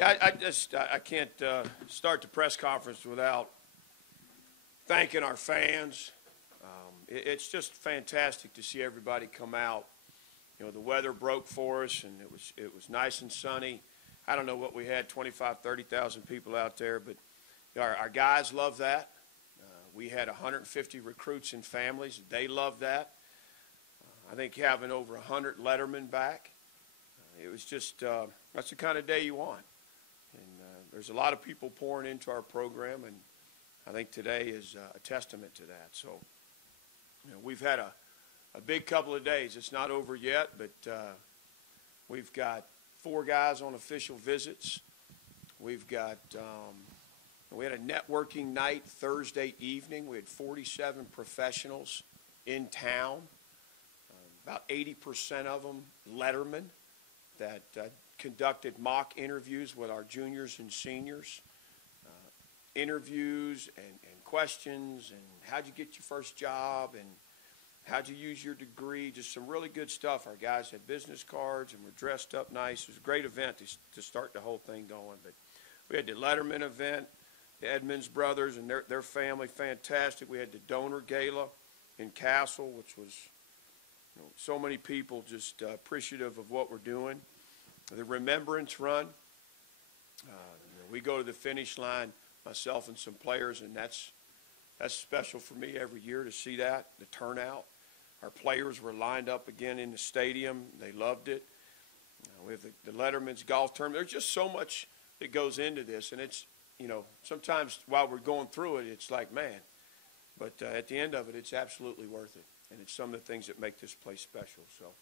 Yeah, I can't start the press conference without thanking our fans. It's just fantastic to see everybody come out. You know, the weather broke for us, and it was nice and sunny. I don't know what we had, 25, 30,000 people out there, but our guys love that. We had 150 recruits and families. They love that. I think having over 100 lettermen back, it was just that's the kind of day you want. And there's a lot of people pouring into our program, and I think today is a testament to that. So, you know, we've had a big couple of days. It's not over yet, but we've got 4 guys on official visits. We've got we had a networking night Thursday evening. We had 47 professionals in town, about 80% of them lettermen that conducted mock interviews with our juniors and seniors, interviews and questions, and how'd you get your first job, and how'd you use your degree, just some really good stuff. Our guys had business cards and were dressed up nice. It was a great event to start the whole thing going. But we had the Letterman event, the Edmonds brothers and their family, fantastic. We had the donor gala in Castle, which was, you know, so many people just appreciative of what we're doing. The Remembrance Run, you know, we go to the finish line, myself and some players, and that's special for me every year to see that, the turnout. Our players were lined up again in the stadium. They loved it. We have the Letterman's golf tournament. There's just so much that goes into this, and it's, you know, sometimes while we're going through it, it's like, man, but at the end of it, it's absolutely worth it, and it's some of the things that make this place special. So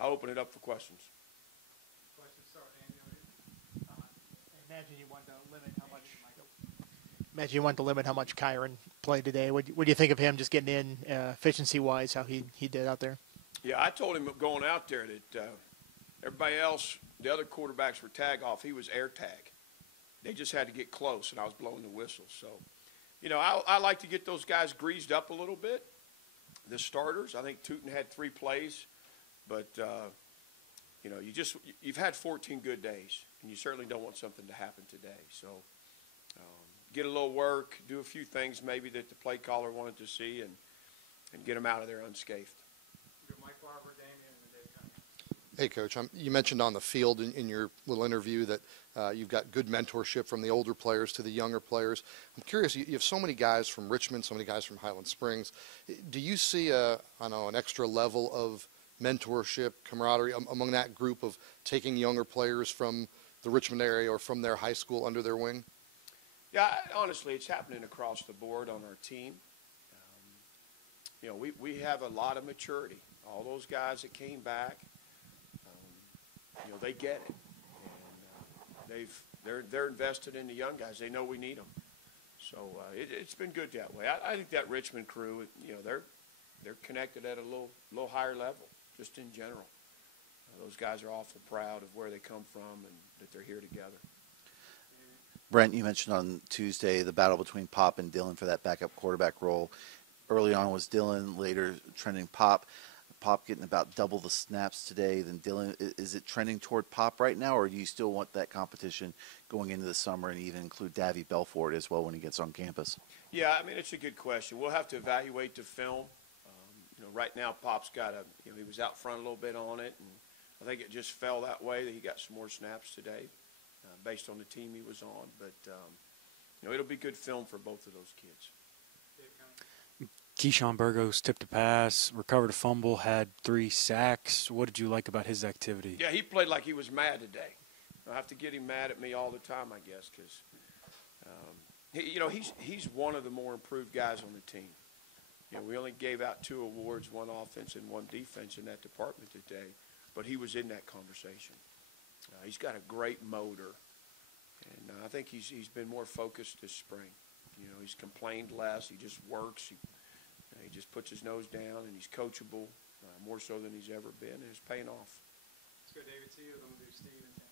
I'll open it up for questions. Imagine you wanted to limit how much Kyron played today. What do you think of him just getting in efficiency-wise, how he did out there? Yeah, I told him going out there that everybody else, the other quarterbacks were tag off. He was air tag. They just had to get close, and I was blowing the whistle. So, you know, I like to get those guys greased up a little bit, the starters. I think Tootin had 3 plays, but you know, you've had 14 good days, and you certainly don't want something to happen today. So get a little work, do a few things maybe that the play caller wanted to see, and get them out of there unscathed. Mike Barber, Damian, and Dave Cunningham. Hey, Coach, you mentioned on the field in your little interview that you've got good mentorship from the older players to the younger players. I'm curious, you have so many guys from Richmond, so many guys from Highland Springs. Do you see an extra level of mentorship, camaraderie among that group of taking younger players from the Richmond area or from their high school under their wing? Yeah, honestly, it's happening across the board on our team. You know, we have a lot of maturity. All those guys that came back, you know, they get it. And they're invested in the young guys. They know we need them. So it's been good that way. I think that Richmond crew, you know, they're connected at a little higher level, just in general. Those guys are awful proud of where they come from and that they're here together. Brent, you mentioned on Tuesday the battle between Pop and Dylan for that backup quarterback role. Early on was Dylan, later trending Pop. Pop getting about double the snaps today than Dylan. Is it trending toward Pop right now, or do you still want that competition going into the summer and even include Davy Belfort as well when he gets on campus? Yeah, I mean, it's a good question. We'll have to evaluate the film. You know, right now Pop's got he was out front a little bit on it, and I think it just fell that way that he got some more snaps today based on the team he was on. But, you know, it'll be good film for both of those kids. Keyshawn Burgos tipped a pass, recovered a fumble, had 3 sacks. What did you like about his activity? Yeah, he played like he was mad today. I have to get him mad at me all the time, I guess, because, you know, he's one of the more improved guys on the team. You know, we only gave out 2 awards, 1 offense and 1 defense in that department today, but he was in that conversation. He's got a great motor, and I think he's been more focused this spring. You know, he's complained less. He just works. He just puts his nose down, and he's coachable more so than he's ever been, and it's paying off. Let's go, David, to you. Then we'll do Steve and Tim.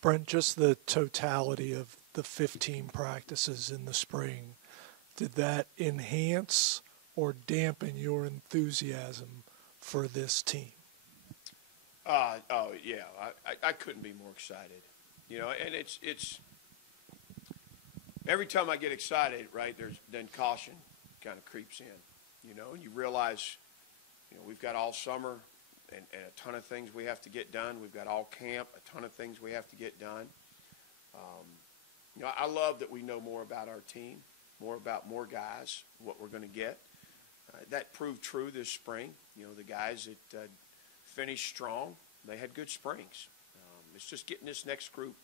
Brent, just the totality of the 15 practices in the spring, did that enhance or dampen your enthusiasm for this team? Oh yeah, I couldn't be more excited. You know, and it's every time I get excited, right? Then caution kind of creeps in. You know, and you realize, you know, we've got all summer and a ton of things we have to get done. We've got all camp, a ton of things we have to get done. You know, I love that we know more about our team, more about more guys, what we're going to get. That proved true this spring. You know, the guys that finished strong, they had good springs. It's just getting this next group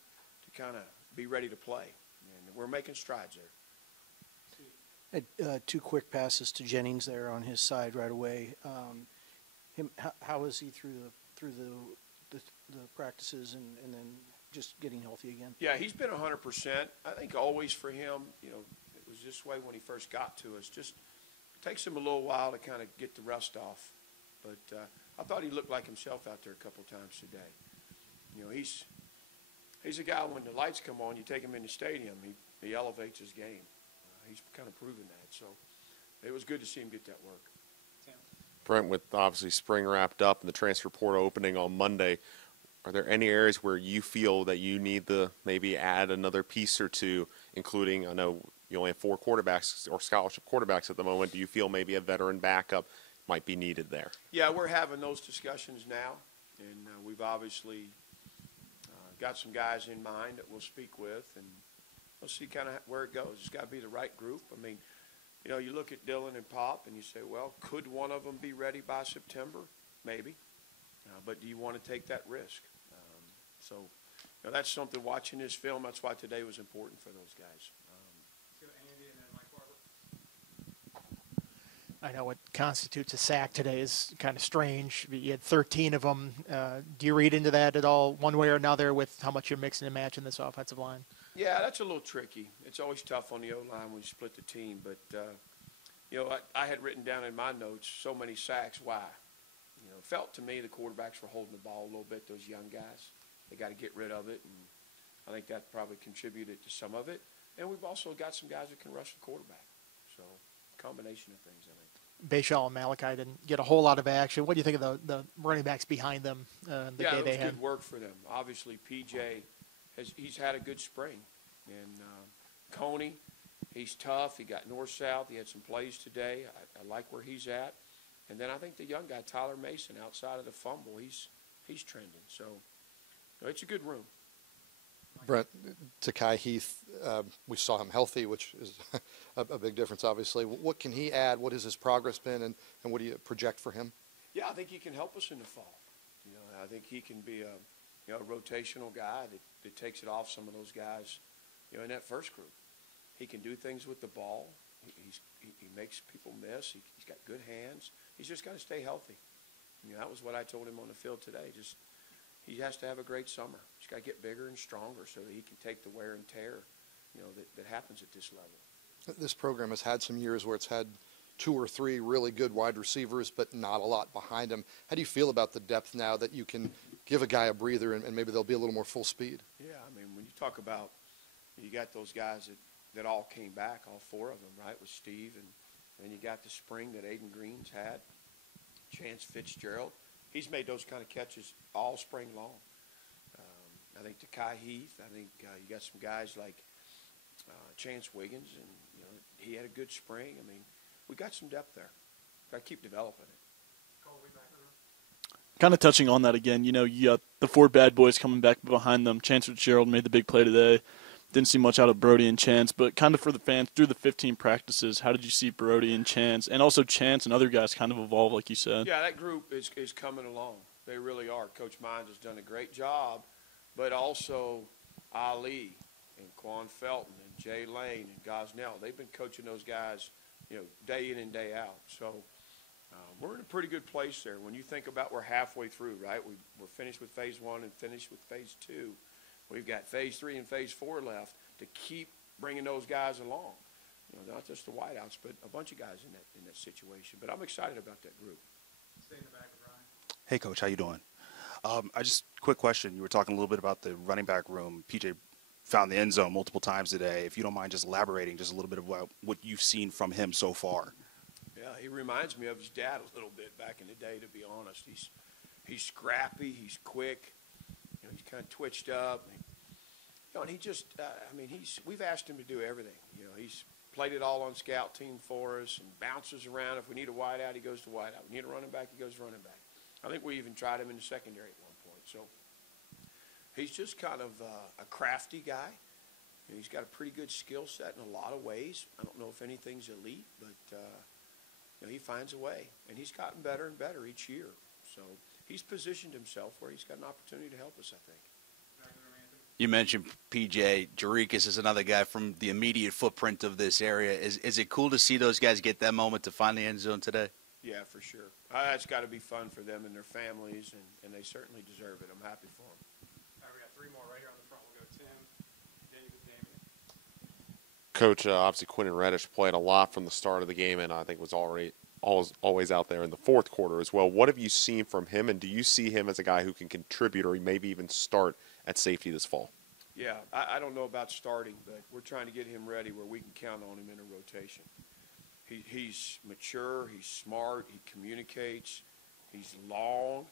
to kind of be ready to play, and we're making strides there. Two quick passes to Jennings there on his side right away. How is he through the practices and then just getting healthy again? Yeah, he's been 100%. I think always for him, you know, it was this way when he first got to us. Just takes him a little while to kind of get the rust off. But I thought he looked like himself out there a couple times today. You know, he's a guy, when the lights come on, you take him in the stadium, he elevates his game. He's kind of proven that. So it was good to see him get that work. Brent, with obviously spring wrapped up and the transfer portal opening on Monday, are there any areas where you feel that you need to maybe add another piece or two, including, I know you only have 4 quarterbacks or scholarship quarterbacks at the moment. Do you feel maybe a veteran backup might be needed there? Yeah, we're having those discussions now, and we've obviously got some guys in mind that we'll speak with, and we'll see kind of where it goes. It's got to be the right group. I mean, you know, you look at Dylan and Pop, and you say, well, could one of them be ready by September? Maybe. But do you want to take that risk? So, you know, that's something, watching this film, that's why today was important for those guys. I know what constitutes a sack today is kind of strange. You had 13 of them. Do you read into that at all, one way or another, with how much you're mixing and matching this offensive line? Yeah, that's a little tricky. It's always tough on the O-line when you split the team. But, you know, I had written down in my notes so many sacks. Why? You know, it felt to me the quarterbacks were holding the ball a little bit, those young guys. They got to get rid of it, and I think that probably contributed to some of it. And we've also got some guys that can rush the quarterback. So, combination of things, I think. Bayshall and Malachi didn't get a whole lot of action. What do you think of the running backs behind them the day it they was had? good work for them. Obviously, PJ, he's had a good spring. And Coney, he's tough. He got north-south. He had some plays today. I like where he's at. And then I think the young guy, Tyler Mason, outside of the fumble, he's trending. So it's a good room. Brent, Takai Heath, we saw him healthy, which is a big difference, obviously. What can he add? What has his progress been, and what do you project for him? Yeah, I think he can help us in the fall. You know, I think he can be a rotational guy that takes it off some of those guys, you know, in that first group. He can do things with the ball. He makes people miss. He's got good hands. He's just got to stay healthy. You know, that was what I told him on the field today. He has to have a great summer. He's got to get bigger and stronger so that he can take the wear and tear, you know, that happens at this level. This program has had some years where it's had 2 or 3 really good wide receivers, but not a lot behind them. How do you feel about the depth now that you can give a guy a breather and maybe they'll be a little more full speed? Yeah, I mean, when you talk about, you got those guys that all came back, all 4 of them, right, with Steve, and then you got the spring that Aiden Green's had, Chance Fitzgerald. He's made those kind of catches all spring long. I think Takai Heath. I think you got some guys like Chance Wiggins, and you know he had a good spring. I mean, we got some depth there. Got to keep developing it. Kind of touching on that again, you know, you got the 4 bad boys coming back behind them. Chance Fitzgerald made the big play today. Didn't see much out of Brody and Chance, but kind of for the fans, through the 15 practices, how did you see Brody and Chance, and also Chance and other guys kind of evolve, like you said? Yeah, that group is coming along. They really are. Coach Mines has done a great job, but also Ali and Quan Felton and Jay Lane and Gosnell, they've been coaching those guys, you know, day in and day out. So we're in a pretty good place there. When you think about we're halfway through, right? We're finished with phase 1 and finished with phase 2. We've got phase 3 and phase 4 left to keep bringing those guys along. You know, not just the wideouts, but a bunch of guys in that situation. But I'm excited about that group. Stay in the back of Ryan. Hey, Coach, how you doing? Quick question. You were talking a little bit about the running back room. PJ found the end zone multiple times today. If you don't mind just elaborating just a little bit about what you've seen from him so far. Yeah, he reminds me of his dad a little bit back in the day, to be honest. He's scrappy. He's quick. You know, he's kind of twitched up. You know, and he just, I mean, we've asked him to do everything. You know, he's played it all on scout team for us and bounces around. If we need a wideout, he goes to wideout. We need a running back, he goes running back. I think we even tried him in the secondary at one point. So he's just kind of a crafty guy. You know, he's got a pretty good skill set in a lot of ways. I don't know if anything's elite, but you know, he finds a way. And he's gotten better and better each year. So he's positioned himself where he's got an opportunity to help us, I think. You mentioned P.J. Jarikas is another guy from the immediate footprint of this area. Is it cool to see those guys get that moment to find the end zone today? Yeah, for sure. It's got to be fun for them and their families, and they certainly deserve it. I'm happy for them. All right, we got three more right here on the front. We'll go Tim, Damian. Coach, obviously Quentin Reddish played a lot from the start of the game, and I think was always out there in the fourth quarter as well. What have you seen from him, and do you see him as a guy who can contribute or maybe even start at safety this fall? Yeah, I don't know about starting, but we're trying to get him ready where we can count on him in a rotation. He's mature, he's smart, he communicates, he's long.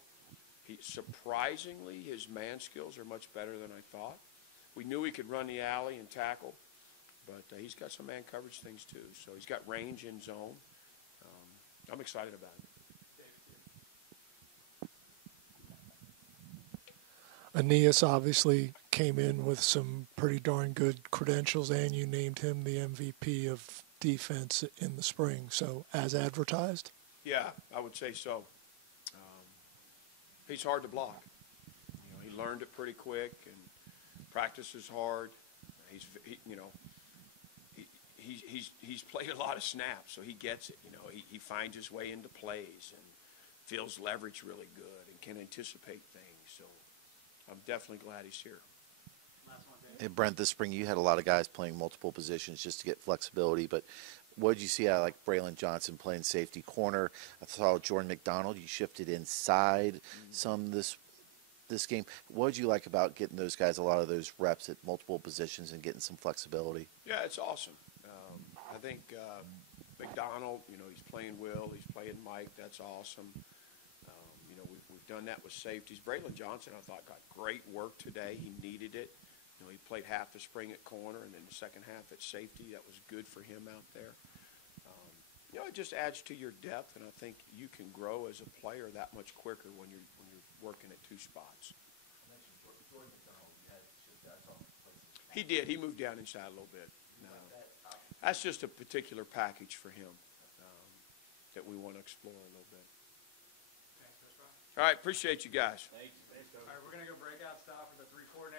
Surprisingly, his man skills are much better than I thought. We knew he could run the alley and tackle, but he's got some man coverage things too. So he's got range in zone. I'm excited about it. Aeneas obviously came in with some pretty darn good credentials, and you named him the MVP of defense in the spring. So, as advertised? Yeah, I would say so. He's hard to block. You know, he learned it pretty quick and practices hard. He's played a lot of snaps, so he gets it. You know, he finds his way into plays and feels leverage really good and can anticipate things. So I'm definitely glad he's here. Hey, Brent, this spring you had a lot of guys playing multiple positions just to get flexibility, but what did you see out of like Braylon Johnson playing safety corner? I saw Jordan McDonald, you shifted inside some this game. What did you like about getting those guys a lot of those reps at multiple positions and getting some flexibility? Yeah, it's awesome. I think McDonald, you know, he's playing Will, he's playing Mike. That's awesome. You know, we've done that with safeties. Braylon Johnson, I thought, got great work today. He needed it. You know, he played half the spring at corner and then the second half at safety. That was good for him out there. You know, it just adds to your depth, and I think you can grow as a player that much quicker when you're working at two spots. He did. He moved down inside a little bit. That's just a particular package for him that we want to explore a little bit. Thanks, Coach Brown. All right, appreciate you guys. All right, we're going to go breakout style for the 3 quarters.